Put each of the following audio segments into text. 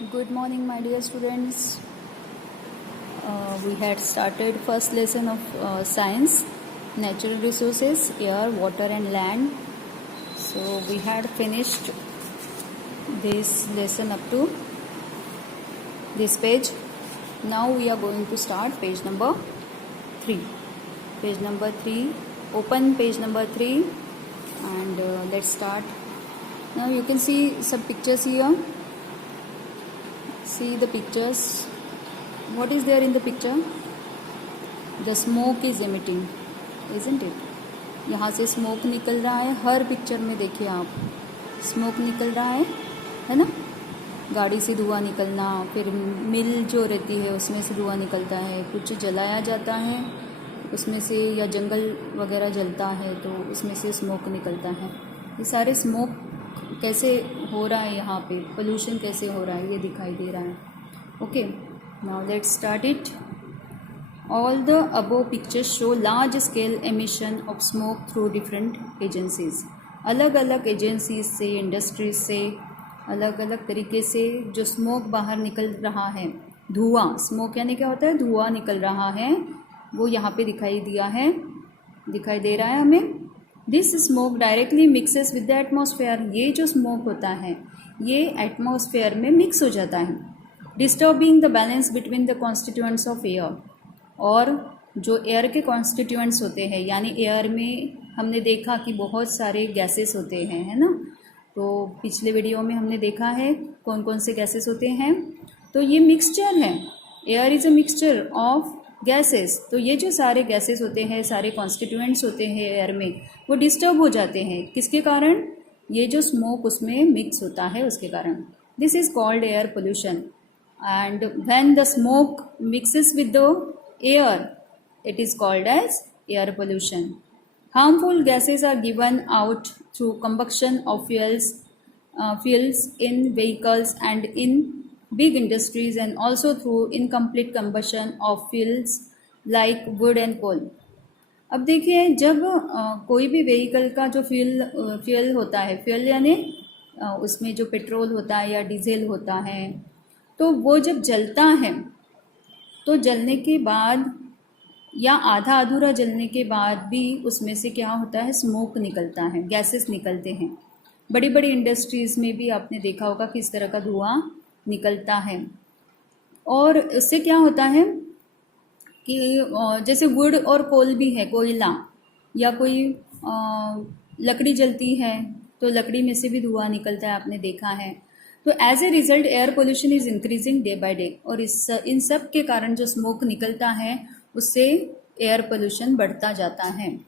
Good morning, my dear students. We had started first lesson of science, natural resources, air, water and land. So we had finished this lesson up to this page. Now we are going to start page number 3. Page number 3. Open page number 3 and let's start. Now you can see some pictures here. See the pictures. What is there in the picture? The smoke is emitting, isn't it? यहाँ से smoke निकल रहा है. हर picture में देखिए आप, smoke निकल रहा है ना. गाड़ी से धुआं निकलना, फिर मिल जो रहती है उसमें से धुआं निकलता है, कुछ जलाया जाता है उसमें से, या जंगल वगैरह जलता है तो उसमें से स्मोक निकलता है. ये सारे स्मोक कैसे हो रहा है, यहाँ पे पोल्यूशन कैसे हो रहा है ये दिखाई दे रहा है. Okay, now let's start it. All the above pictures show large scale emission of smoke through different agencies. अलग अलग एजेंसीज से, इंडस्ट्रीज से, अलग अलग तरीके से जो स्मोक बाहर निकल रहा है, धुआं, स्मोक यानी क्या होता है, धुआं निकल रहा है, वो यहाँ पे दिखाई दे रहा है हमें. This smoke directly mixes with the atmosphere. ये जो स्मोक होता है ये एटमॉस्फेयर में मिक्स हो जाता है, disturbing the balance between the constituents of air. और जो एयर के कॉन्स्टिट्यूएंट्स होते हैं, यानी एयर में हमने देखा कि बहुत सारे गैसेस होते हैं, है ना. तो पिछले वीडियो में हमने देखा है कौन कौन से गैसेस होते हैं. तो ये मिक्सचर है, air is a mixture of gases. तो ये जो सारे गैसेस होते हैं, सारे कॉन्स्टिट्यूएंट्स होते हैं एयर में, वो डिस्टर्ब हो जाते हैं. किसके कारण? ये जो स्मोक उसमें मिक्स होता है उसके कारण. This is called air pollution. And when the smoke mixes with the air, it is called as air pollution. Harmful gases are given out through combustion of fuels in vehicles and in big industries, and also through incomplete combustion of fuels like wood and coal. अब देखिए, जब कोई भी vehicle का जो fuel होता है, fuel यानी उसमें जो पेट्रोल होता है या डीजल होता है, तो वो जब जलता है तो जलने के बाद या आधा अधूरा जलने के बाद भी उसमें से क्या होता है, स्मोक निकलता है, गैसेस निकलते हैं. बड़ी बड़ी इंडस्ट्रीज़ में भी आपने देखा होगा कि इस तरह का धुआं निकलता है. और इससे क्या होता है कि जैसे वुड और कोल भी है, कोयला या कोई लकड़ी जलती है तो लकड़ी में से भी धुआं निकलता है, आपने देखा है. तो as a result air pollution is increasing day by day. और इन सब के कारण जो स्मोक निकलता है उससे एयर पोल्यूशन बढ़ता जाता है.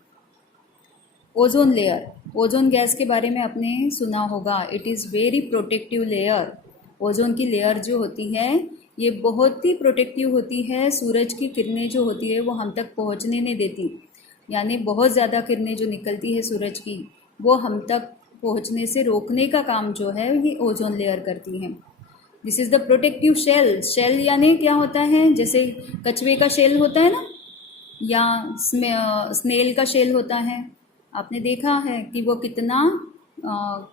ओजोन लेयर, ओजोन गैस के बारे में आपने सुना होगा. It is very protective layer. Ozone की लेयर जो होती है ये बहुत ही प्रोटेक्टिव होती है. सूरज की किरणें जो होती है वो हम तक पहुंचने नहीं देती, यानी बहुत ज़्यादा किरणें जो निकलती है सूरज की, वो हम तक पहुंचने से रोकने का काम जो है ये ओजोन लेयर करती है. This is the protective shell. Shell यानी क्या होता है, जैसे कछुए का शेल होता है ना, या स्नेल का शेल होता है. आपने देखा है कि वो कितना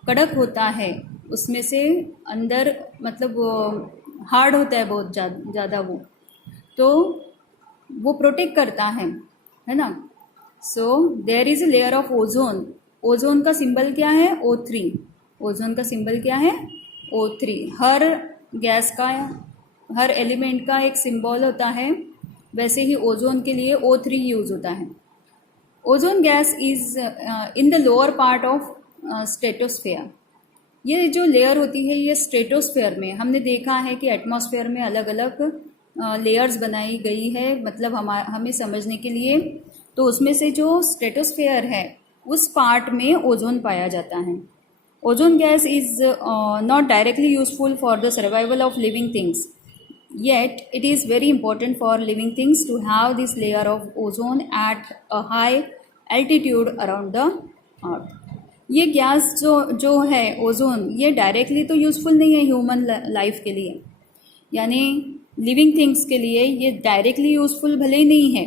कड़क होता है, उसमें से अंदर मतलब हार्ड होता है बहुत ज़्यादा वो, तो वो प्रोटेक्ट करता है ना. So there is a layer of ozone. Ozone का सिंबल क्या है? O3. ओजोन का सिंबल क्या है? O3. हर गैस का, हर एलिमेंट का एक सिंबल होता है, वैसे ही ओजोन के लिए O3 यूज़ होता है. Ozone gas is in the lower part of stratosphere. ये जो लेयर होती है ये स्ट्रेटोस्फेयर में, हमने देखा है कि एटमॉस्फेयर में अलग अलग लेयर्स बनाई गई है, मतलब हमें समझने के लिए. तो उसमें से जो स्ट्रेटोस्फेयर है उस पार्ट में ओजोन पाया जाता है. Ozone gas is not directly useful for the survival of living things, yet it is very important for living things to have this layer of ozone at a high altitude around the earth. ये gas जो है ozone, ये directly तो useful नहीं है human life के लिए, यानी लिविंग थिंग्स के लिए ये डायरेक्टली यूज़फुल भले ही नहीं है.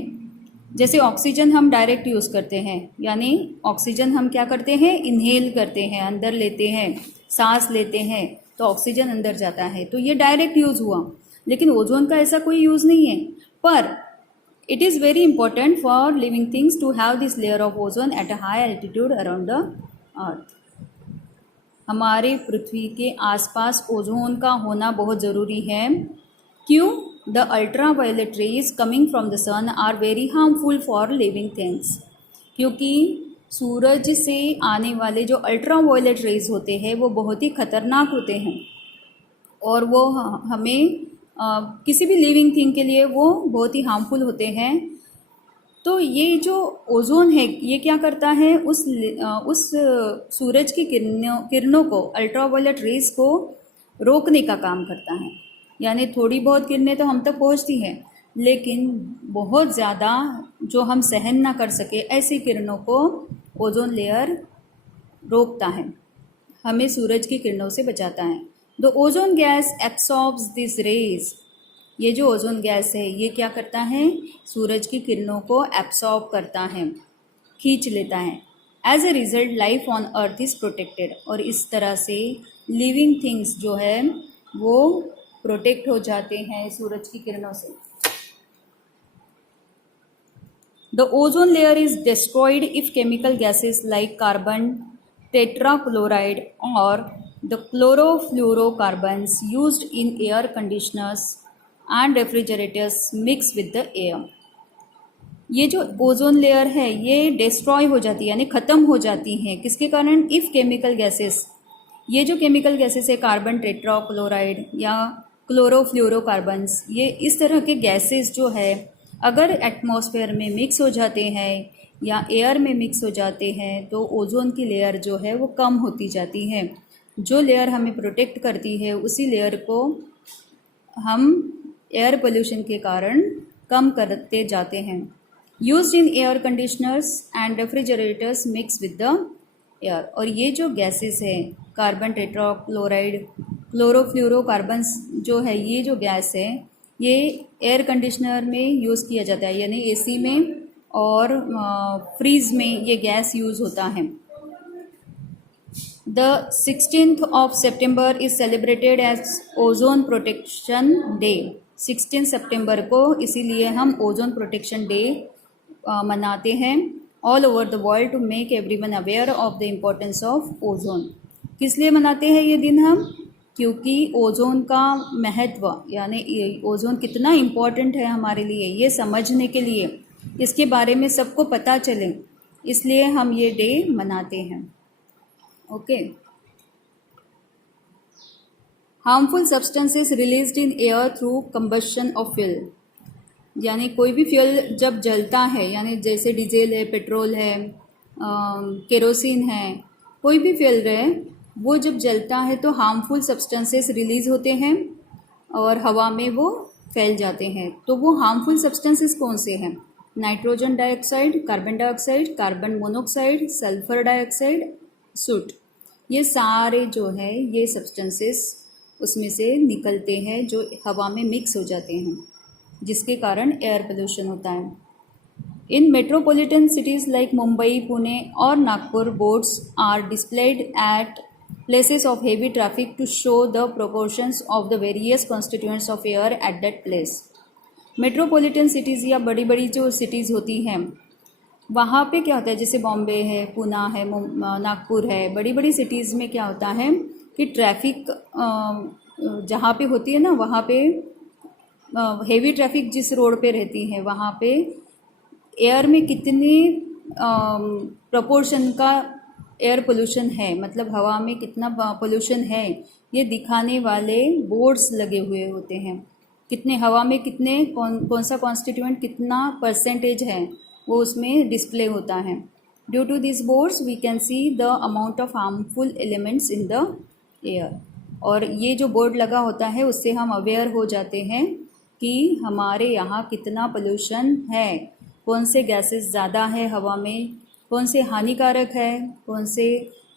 जैसे ऑक्सीजन हम डायरेक्ट यूज़ करते हैं, यानी ऑक्सीजन हम क्या करते हैं, इनहेल करते हैं, अंदर लेते हैं, सांस लेते हैं, तो ऑक्सीजन अंदर जाता है, तो ये डायरेक्ट यूज़ हुआ। लेकिन ओजोन का ऐसा कोई यूज़ नहीं है, पर it is very important for living things to have this layer of ozone at a high altitude around the earth. हमारे पृथ्वी के आसपास ओजोन का होना बहुत ज़रूरी है। क्यों? The ultraviolet rays coming from the sun are very harmful for living things. क्योंकि सूरज से आने वाले जो अल्ट्रा वायलेट रेज होते हैं वो बहुत ही खतरनाक होते हैं, और वो हमें किसी भी लिविंग थिंग के लिए वो बहुत ही हार्मफुल होते हैं। तो ये जो ओजोन है ये क्या करता है, उस सूरज की किरणों को, अल्ट्रावायलेट रेज को रोकने का काम करता है। यानी थोड़ी बहुत किरणें तो हम तक पहुंचती हैं, लेकिन बहुत ज़्यादा जो हम सहन ना कर सके ऐसी किरणों को ओजोन लेयर रोकता है, हमें सूरज की किरणों से बचाता है। The ozone gas absorbs this rays. ये जो ओजोन गैस है ये क्या करता है, सूरज की किरणों को एब्सॉर्ब करता है, खींच लेता है। As a result life on earth is protected. और इस तरह से लिविंग थिंग्स जो है वो प्रोटेक्ट हो जाते हैं सूरज की किरणों से। The ozone layer is destroyed if chemical gases like carbon tetrachloride और the chlorofluorocarbons used in air conditioners and refrigerators mix with the air. ये जो ओजोन लेयर है ये डिस्ट्रॉय हो जाती है, यानी ख़त्म हो जाती है। किसके कारण? इफ़ केमिकल गैसेस, ये जो केमिकल गैसेस है कार्बन टेट्राक्लोराइड या क्लोरोफ्लोरोकार्बन्स, ये इस तरह के गैसेस जो है अगर एटमॉस्फेयर में मिक्स हो जाते हैं या एयर में मिक्स हो जाते हैं तो ओजोन की लेयर जो है वो कम होती जाती है। जो लेयर हमें प्रोटेक्ट करती है उसी लेयर को हम एयर पोल्यूशन के कारण कम करते जाते हैं। Used in air conditioners and refrigerators mix with the air. और ये जो गैसेस है कार्बन टेट्राक्लोराइड, क्लोरोफ्लोरोकार्बन्स जो है, ये जो गैस है ये एयर कंडीशनर में यूज़ किया जाता है, यानी एसी में और फ्रीज में ये गैस यूज़ होता है। The 16th of September is celebrated as ozone protection day. 16 सितंबर को इसीलिए हम ओजोन प्रोटेक्शन डे मनाते हैं all over the world to make everyone aware of the importance of ozone. किस लिए मनाते हैं ये दिन हम? क्योंकि ओजोन का महत्व, यानी ओजोन कितना इम्पोर्टेंट है हमारे लिए ये समझने के लिए, इसके बारे में सबको पता चले, इसलिए हम ये डे मनाते हैं। Okay. Harmful substances released in air through combustion of fuel. यानी कोई भी फ्यूल जब जलता है, यानी जैसे डीजल है, पेट्रोल है, केरोसिन है, कोई भी फ्यूल है, वो जब जलता है तो हार्मफुल सब्सटेंसेस रिलीज होते हैं और हवा में वो फैल जाते हैं। तो वो हार्मफुल सब्सटेंसेस कौन से हैं? Nitrogen dioxide, carbon dioxide, carbon monoxide, sulphur dioxide, suit, ये सारे जो है ये सब्सटेंसेस उसमें से निकलते हैं जो हवा में मिक्स हो जाते हैं, जिसके कारण एयर पोल्यूशन होता है। In metropolitan cities like Mumbai, Pune और Nagpur, boards are displayed at places of heavy traffic to show the proportions of the various constituents of air at that place. Metropolitan cities या बड़ी बड़ी जो सिटीज़ होती हैं वहाँ पे क्या होता है, जैसे बॉम्बे है, पूना है, नागपुर है, बड़ी बड़ी सिटीज़ में क्या होता है कि ट्रैफिक जहाँ पे होती है ना, वहाँ पे हेवी ट्रैफिक जिस रोड पे रहती है वहाँ पे एयर में कितने प्रपोर्शन का एयर पोल्यूशन है, मतलब हवा में कितना पोल्यूशन है, ये दिखाने वाले बोर्ड्स लगे हुए होते हैं। कितने हवा में कितने कौन सा कॉन्स्टिट्यूएंट कितना परसेंटेज है वो उसमें डिस्प्ले होता है। Due to this boards we can see the amount of harmful elements in the air. और ये जो बोर्ड लगा होता है उससे हम अवेयर हो जाते हैं कि हमारे यहाँ कितना पोल्यूशन है, कौन से गैसेस ज़्यादा है हवा में, कौन से हानिकारक है, कौन से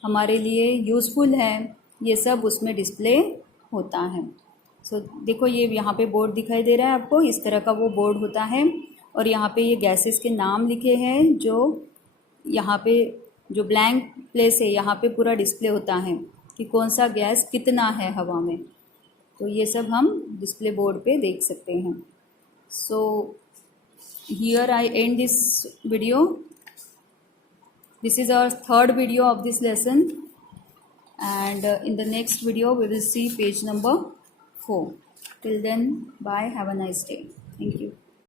हमारे लिए यूज़फुल है, ये सब उसमें डिस्प्ले होता है। सो देखो ये यहाँ पे बोर्ड दिखाई दे रहा है आपको, इस तरह का वो बोर्ड होता है और यहाँ पे ये गैसेस के नाम लिखे हैं, जो यहाँ पे जो ब्लैंक प्लेस है यहाँ पे पूरा डिस्प्ले होता है। कि कौन सा गैस कितना है हवा में, तो ये सब हम डिस्प्ले बोर्ड पे देख सकते हैं. So here I and this video. This is our third video of this lesson, and in the next video we will see page number 4. Till then, bye, have a nice day. Thank you.